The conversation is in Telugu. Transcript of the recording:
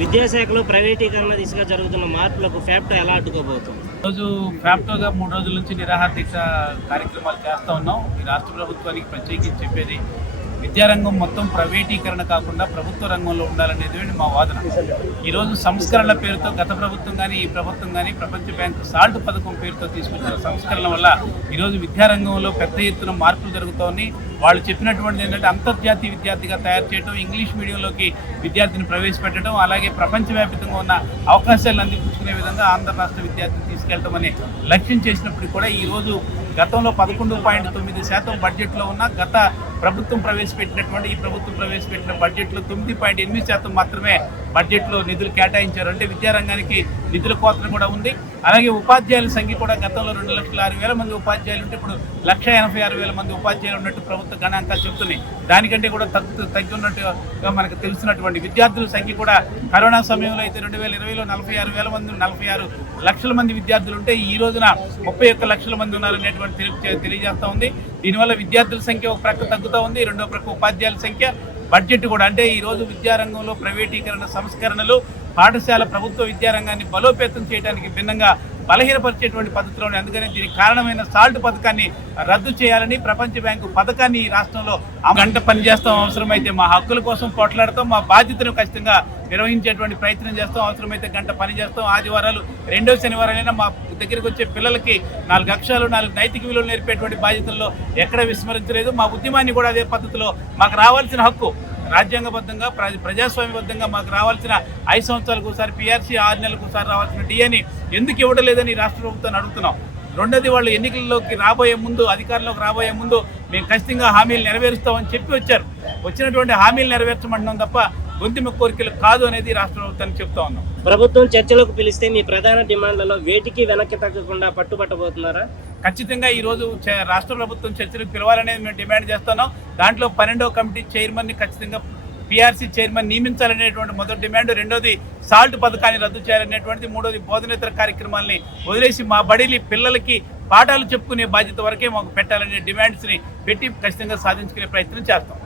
విద్యాశాఖలో ప్రైవేటీకరణ దిశగా జరుగుతున్న మార్పులకు ఫ్యాప్టో ఎలా అడ్డుకోబోతుంది? ఈరోజు ఫ్యాప్టోగా 3 రోజుల నుంచి నిరాహార దీక్ష కార్యక్రమాలు చేస్తూ ఉన్నాం. ఈ రాష్ట్ర ప్రభుత్వానికి ప్రత్యేకించి చెప్పేది, విద్యారంగం మొత్తం ప్రైవేటీకరణ కాకుండా ప్రభుత్వ రంగంలో ఉండాలనేది మా వాదన. ఈరోజు సంస్కరణల పేరుతో గత ప్రభుత్వం కానీ ఈ ప్రభుత్వం కానీ ప్రపంచ బ్యాంకు సాల్ట్ పథకం పేరుతో తీసుకొచ్చిన సంస్కరణ వల్ల ఈరోజు విద్యారంగంలో పెద్ద ఎత్తున మార్పులు జరుగుతాయని వాళ్ళు చెప్పినటువంటిది ఏంటంటే అంతర్జాతీయ విద్యార్థిగా తయారు చేయడం, ఇంగ్లీష్ మీడియంలోకి విద్యార్థిని ప్రవేశపెట్టడం, అలాగే ప్రపంచవ్యాప్తంగా ఉన్న అవకాశాలను అందిపుచ్చుకునే విధంగా ఆంధ్ర రాష్ట్ర విద్యార్థిని తీసుకెళ్లడం అనే లక్ష్యం చేసినప్పటికీ కూడా ఈరోజు గతంలో 11.9% బడ్జెట్లో ఉన్న గత ప్రభుత్వం ప్రవేశపెట్టినటువంటి ఈ ప్రభుత్వం ప్రవేశపెట్టిన బడ్జెట్లో 9.8% మాత్రమే బడ్జెట్లో నిధులు కేటాయించారు. అంటే విద్యారంగానికి నిధుల కోతలు కూడా ఉంది. అలాగే ఉపాధ్యాయుల సంఖ్య కూడా గతంలో 2,06,000 మంది ఉపాధ్యాయులు ఉంటే ఇప్పుడు 1,86,000 మంది ఉపాధ్యాయులు ఉన్నట్టు ప్రభుత్వ గణాంకాలు చెప్తున్నాయి. దానికంటే కూడా తగ్గున్నట్టుగా మనకు తెలిసినటువంటి విద్యార్థుల సంఖ్య కూడా కరోనా సమయంలో అయితే 2020లో 46 లక్షల మంది విద్యార్థులు ఉంటే ఈ రోజున 31 లక్షల మంది ఉన్నారనేటువంటి తెలియజేస్తూ ఉంది. దీనివల్ల విద్యార్థుల సంఖ్య ఒక ప్రక్క తగ్గుతూ ఉంది, రెండో ప్రక్క ఉపాధ్యాయుల సంఖ్య, బడ్జెట్ కూడా. అంటే ఈరోజు విద్యారంగంలో ప్రైవేటీకరణ సంస్కరణలు పాఠశాల ప్రభుత్వ విద్యారంగాన్ని బలోపేతం చేయడానికి భిన్నంగా బలహీనపరిచేటువంటి పద్ధతిలోనే. అందుకని దీనికి కారణమైన సాల్ట్ పథకాన్ని రద్దు చేయాలని, ప్రపంచ బ్యాంకు పథకాన్ని ఈ రాష్ట్రంలో గంట పనిచేస్తాం, అవసరమైతే మా హక్కుల కోసం పోట్లాడతాం, మా బాధ్యతను ఖచ్చితంగా నిర్వహించేటువంటి ప్రయత్నం చేస్తాం, అవసరమైతే గంట పని చేస్తాం. ఆదివారాలు 2వ శనివారాలైనా మా దగ్గరికి వచ్చే పిల్లలకి 4 అక్షరాలు 4 నైతిక విలువలు నేర్పేటువంటి బాధ్యతల్లో ఎక్కడ విస్మరించలేదు. మా ఉద్యమాన్ని కూడా అదే పద్ధతిలో మాకు రావాల్సిన హక్కు రాజ్యాంగబద్ధంగా ప్రజాస్వామ్యబద్ధంగా మాకు రావాల్సిన 5 సంవత్సరాలకు ఒకసారి పిఆర్సీ, 6 నెలలకు ఒకసారి రావాల్సిన డిఏని ఎందుకు ఇవ్వడలేదని రాష్ట్ర ప్రభుత్వాన్ని అడుగుతున్నాం. రెండోది, వాళ్ళు ఎన్నికల్లోకి రాబోయే ముందు, అధికారంలోకి రాబోయే ముందు మేము ఖచ్చితంగా హామీలు నెరవేరుస్తామని చెప్పి వచ్చారు. వచ్చినటువంటి హామీలు నెరవేర్చమంటున్నాం తప్ప గొంతుమ కోరికలు కాదు అనేది రాష్ట్ర ప్రభుత్వాన్ని చెప్తా ఉన్నాం. ప్రభుత్వం చర్చలకు పిలిస్తే మీ ప్రధాన డిమాండ్లలో వేటికి వెనక్కి తగ్గకుండా పట్టుబట్టబోతున్నారా? ఖచ్చితంగా ఈరోజు రాష్ట్ర ప్రభుత్వం చర్చలకు పిలవాలనేది మేము డిమాండ్ చేస్తున్నాం. దాంట్లో 12వ కమిటీ చైర్మన్ని ఖచ్చితంగా పిఆర్సీ చైర్మన్ నియమించాలనేటువంటి మొదటి డిమాండ్, రెండోది సాల్ట్ పథకాన్ని రద్దు చేయాలనేటువంటిది, మూడోది బోధనేతర కార్యక్రమాలని వదిలేసి మా బడిలి పిల్లలకి పాఠాలు చెప్పుకునే బాధ్యత వరకే మాకు పెట్టాలనే డిమాండ్స్ని పెట్టి ఖచ్చితంగా సాధించుకునే ప్రయత్నం చేస్తాం.